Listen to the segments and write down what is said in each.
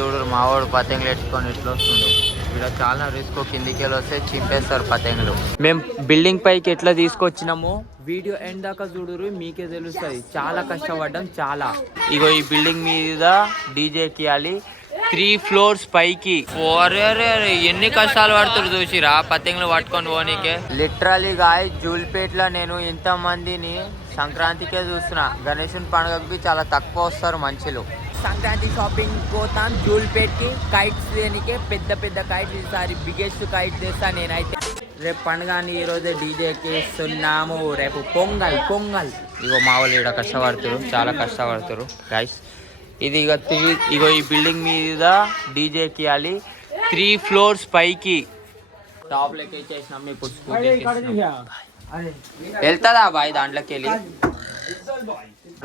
చూడు మావాడు పతంగులు ఎట్టుకొని ఇట్లా వస్తుండు. ఇక్కడ చాలా రిస్క్, కిందికి వెళ్ళి వస్తే చింపేస్తారు పతంగులు. మేము బిల్డింగ్ పైకి ఎట్లా తీసుకొచ్చినాము వీడియో ఎండ్ దాకా చూడురు, మీకే తెలుస్తుంది. చాలా కష్టపడ్డాం చాలా. ఇగో ఈ బిల్డింగ్ మీద డీజే ఎక్కియాలి 3 floors పైకి. ఎన్ని కష్టాలు పడుతురు చూసిరా పతంగులు పట్టుకొని పోనీకే. లిటరలీ గాయ జూల్పేట్లో నేను ఇంత మందిని సంక్రాంతికే చూస్తున్నా. గణేశుని పండుగకి చాలా తక్కువ వస్తారు మనుషులు. సంక్రాంతి షాపింగ్ పోతాను జూల్పేట్కి, కైట్స్ దేనికే. పెద్ద పెద్ద కైట్స్, ఈసారి బిగ్గెస్ట్ కైట్ తెస్తా నేనైతే. రేపు పండుగ ఈ రోజే డీజేకి ఇస్తున్నాము. రేపు పొంగల్. ఇగో మా వాళ్ళు ఇక్కడ కష్టపడుతురు, చాలా కష్టపడుతురు గైస్. ఇది ఇగో ఈ బిల్డింగ్ మీద డీజే ఎక్కియాలి 3 floors పైకి. టాప్ లెక్క ఇచ్చేసినాం. ఇప్పుడు వెళ్తుందా బాయ్ దాంట్లోకి వెళ్ళి?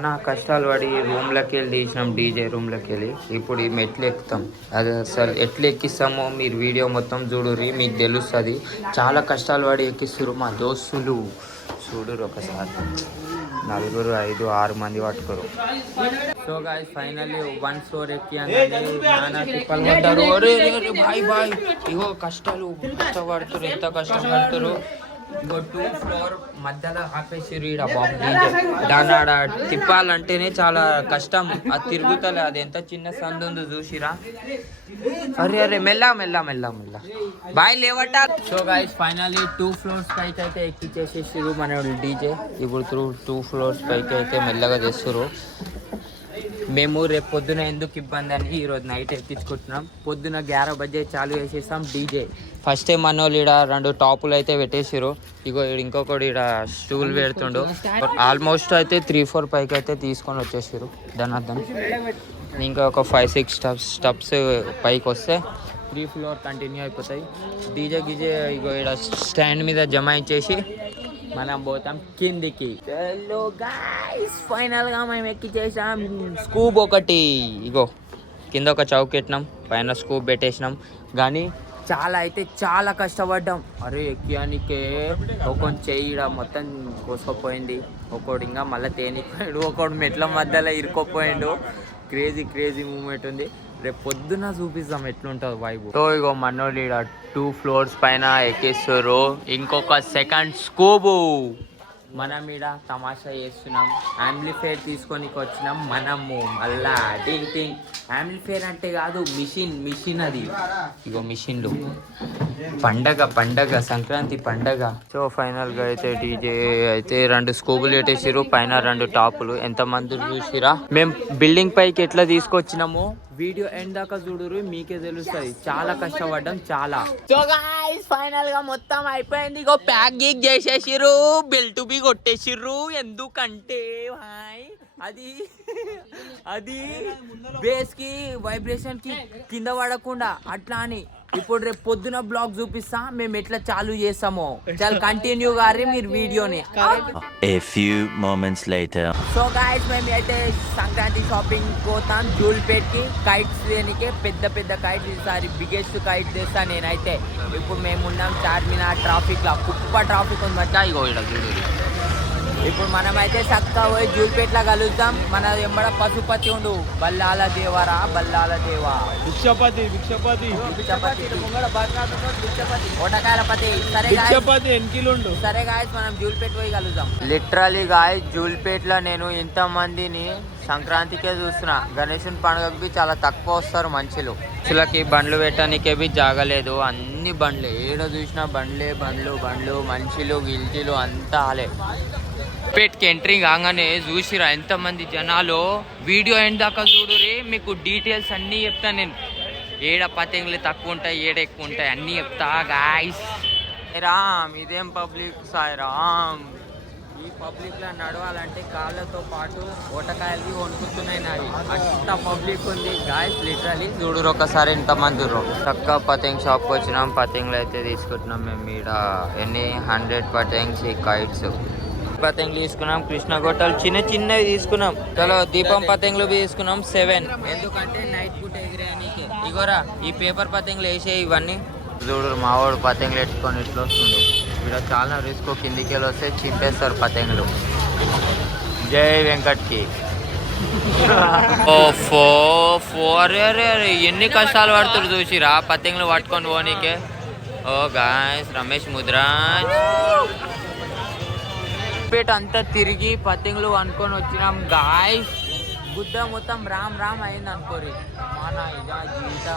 నా కష్టాలు పడి రూమ్లోకి వెళ్ళి తీసినాం, డీజే రూమ్లోకి వెళ్ళి. ఇప్పుడు ఈ మెట్లు ఎక్కుతాం. అది అసలు ఎట్లా ఎక్కిస్తామో మీరు వీడియో మొత్తం చూడుర్రి, మీకు తెలుస్తుంది. చాలా కష్టాలు పడి ఎక్కిస్తురు మా దోస్తులు. చూడురు ఒకసారి, 4, 5, 6 మంది పట్టుకోరు. సో గాయ్స్ ఫైనల్లీ 1 floor ఎక్కియాలి. బాయ్ ఇగో కష్టాలు కష్టపడుతురు, ఎంత కష్టపడుతురు. ఇంకో 2 floor మధ్యలో ఆపేసిరు ఈడ బాబు డీజే. దాని ఆడ తిప్పాలంటేనే చాలా కష్టం, అది తిరుగుతలే. అది ఎంత చిన్న సందు ఉందో చూసిరా. అరే మెల్ల బాయ్ లేవట. సో గైస్ ఫైనల్లీ 2 floors పైకి అయితే ఎక్కిచ్చేసేసిరు మన డీజే. ఇప్పుడు 2 floors పైకి అయితే మెల్లగా తెస్తురు. మేము రేపు పొద్దున ఎందుకు ఇబ్బంది అని ఈరోజు నైట్ ఎక్కించుకుంటున్నాం. పొద్దున 11 బజే చాలు వేసేస్తాం డీజే. ఫస్ట్ టైం మన వాళ్ళు ఇక్కడ 2 టాపులు అయితే పెట్టేసారు. ఇగో ఇంకొకటి ఇక్కడ స్టూల్ పెడుతుండు. ఆల్మోస్ట్ అయితే 3-4 పైకి అయితే తీసుకొని వచ్చేసారు. దాని అర్థం ఇంకా ఒక 5-6 స్టెప్స్ పైకి వస్తే 3 floor కంటిన్యూ అయిపోతాయి. డీజే గీజే ఇగో ఇక్కడ స్టాండ్ మీద జమాయించేసి మనం పోతాం కిందికి. హలో గైస్ ఫైనల్ గా మేము ఎక్కిచ్చేసాం స్కూబ్ ఒకటి. ఇగో కింద ఒక చౌక్ పెట్టినాం, పైన స్కూబ్ పెట్టేసినాం. కానీ చాలా కష్టపడ్డాం. అరే ఎక్కియానికే ఒకటి చెయ్యి మొత్తం కోసుకుపోయింది. ఒకడు ఇంకా మళ్ళీ తేనిపోయాడు, ఒకడు మెట్ల మధ్యలో ఇరుక్కుపోయాడు. క్రేజీ మూమెంట్ ఉంది. రేపు పొద్దున చూపిస్తాం ఎట్లుంటుంది వైబ్. సో ఇగో మనోళ్ళు ఇక్కడ 2 floors పైన ఎక్కిస్తారు. ఇంకొక సెకండ్ స్కూబు. మనం ఇక్కడ తమాషా చేస్తున్నాం. యాంప్లిఫైర్ తీసుకొని వచ్చినాం మనము. మళ్ళా టింగ్ యాంప్లిఫైర్ అంటే కాదు, మిషన్ అది. ఇగో మిషన్లు. పండగ సంక్రాంతి పండగ. సో ఫైనల్ గా అయితే డీజే అయితే 2 స్కూబులు పెట్టేసిరు, పైన 2 టాపులు. ఎంత మంది చూసిరా. మేము బిల్డింగ్ పైకి ఎట్లా తీసుకొచ్చినాము వీడియో ఎండ్ దాకా చూడురు, మీకే తెలుస్తుంది. చాలా కష్టపడ్డాం చాలా. సో గైస్ ఫైనల్ గా మొత్తం అయిపోయింది. ఇగో ప్యాక్ గీక్ చేసేసిర్రు, బెల్ట్ బి కొట్టేసిర్రు. ఎందుకంటే అది బేస్ కి వైబ్రేషన్ కి కింద పడకుండా అట్లా అని. ఇప్పుడు రేపు పొద్దున బ్లాగ్ చూపిస్తా మేము ఎట్లా చాలు చేస్తామో. చాలా కంటిన్యూ గారి మీరు వీడియోని. A few moments later. So guys మేము అయితే సంక్రాంతి షాపింగ్ పోతాం జూల్పేట్ కి, కైట్స్ దేనికే. పెద్ద కైట్స్, ఈసారి బిగ్గెస్ట్ కైట్ తెస్తా నేనైతే. ఇప్పుడు మేము ఉన్నాం చార్మినార్ ట్రాఫిక్ లో. కుప్ప ట్రాఫిక్ ఉంది మధ్య. ఇగో ఇక్కడ చూడు. ఇప్పుడు మనమైతే చక్కగా పోయి జూల్పేట్లా కలుద్దాం. మన ఎంబడ పశుపతి ఉండు. బల్లాల దేవరా బల్లాల దేవా భిక్షపతి ఓటకాయలపతి. సరే గాయస్ మనం జూల్పేట్ పోయి కలుద్దాం. లిటరలీ గాయ జూల్పేట్లో నేను ఇంత మందిని సంక్రాంతికే చూస్తున్నా. గణేశుని పండుగకి చాలా తక్కువ వస్తారు మనుషులు. మనుషులకి బండ్లు పెట్టడానికే జాగలేదు. అన్ని బండ్లే, ఏడ చూసినా బండ్లు మనుషులు గిల్టీలు అంతా ఆలే. పేట్కి ఎంట్రీ కాగానే చూసిరా ఎంతమంది జనాలు. వీడియో ఎండ్ దాకా చూడురి, మీకు డీటెయిల్స్ అన్నీ చెప్తాను నేను. ఏడ పతంగులు తక్కువ ఉంటాయి, ఏడ ఎక్కువ ఉంటాయి అన్నీ చెప్తా గాయ్స్. రామ్ ఇదేం పబ్లిక్ సాయిరామ్. ఈ పబ్లిక్ లో నడవాలంటే కాళ్ళతో పాటు ఓటకాయలు వణుకుతున్నాయి నావి. అంత పబ్లిక్ ఉంది గాయ్స్. లిటరలీ చూడురు ఒకసారి ఎంతమంది. చక్కగా పతంగ్ షాప్కి వచ్చినాం. పతంగులు అయితే తీసుకుంటున్నాం మేము. ఈడ ఎన్ని 100 పతంగ్స్, కైట్స్ పతంగులు తీసుకున్నాం. కృష్ణ గొట్టాలు చిన్నవి తీసుకున్నాం. చలో దీపం పతంగులు తీసుకున్నాం 7. ఎందుకంటే నైట్ పూట ఎగిరేయడానికి. ఇగోరా ఈ పేపర్ పతంగులు వేసే ఇవన్నీ చూడు. మావాడు పతంగులు ఎట్టుకొని ఇట్లా వస్తుండు. ఇక్కడ చాలా రిస్క్, కిందికి వెళ్ళి వస్తే చింపేస్తారు పతంగులు. జై వెంకట్కి. ఓ ఫోర్ ఎన్ని కష్టాలు పడుతురు చూసిరా పతంగులు పట్టుకొని పోనీకే. ఓ గాయస్ రమేష్ ముద్రాజ్ పేట అంతా తిరిగి పతంగులు అనుకొని వచ్చినాం గాయస్. గుద్ద మొత్తం రామ్ రామ్ అయింది అనుకోరి. మన ఇదా జీవితం.